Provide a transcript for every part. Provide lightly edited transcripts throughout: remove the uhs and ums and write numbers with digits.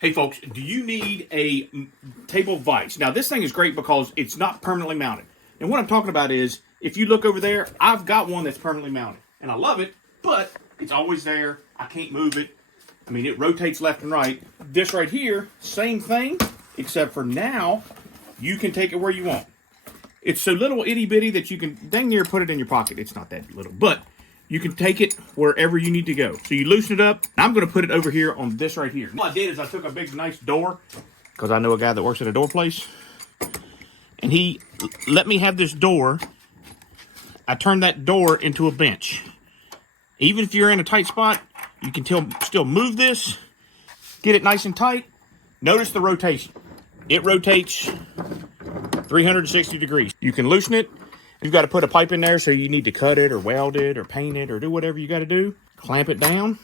Hey folks, do you need a table vise? Now this thing is great because it's not permanently mounted. And what I'm talking about is, if you look over there, I've got one that's permanently mounted. And I love it, but it's always there. I can't move it. I mean, it rotates left and right. This right here, same thing, except for now, you can take it where you want. It's so little itty bitty that you can dang near put it in your pocket. It's not that little, but you can take it wherever you need to go. So you loosen it up. I'm going to put it over here on this right here. What I did is I took a big, nice door, because I know a guy that works at a door place, and he let me have this door. I turned that door into a bench. Even if you're in a tight spot, you can still move this, get it nice and tight. Notice the rotation. It rotates 360 degrees. You can loosen it. You've got to put a pipe in there, so you need to cut it or weld it or paint it or do whatever you got to do. Clamp it down.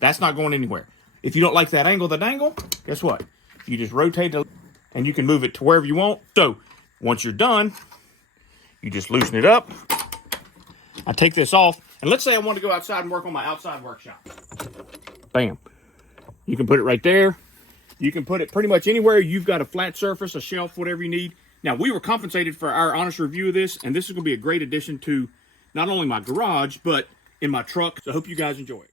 That's not going anywhere. If you don't like that angle, the dangle, guess what? You just rotate it and you can move it to wherever you want. So once you're done, you just loosen it up. I take this off, and let's say I want to go outside and work on my outside workshop. Bam. You can put it right there. You can put it pretty much anywhere. You've got a flat surface, a shelf, whatever you need. Now, we were compensated for our honest review of this, and this is going to be a great addition to not only my garage, but in my truck. So I hope you guys enjoy it.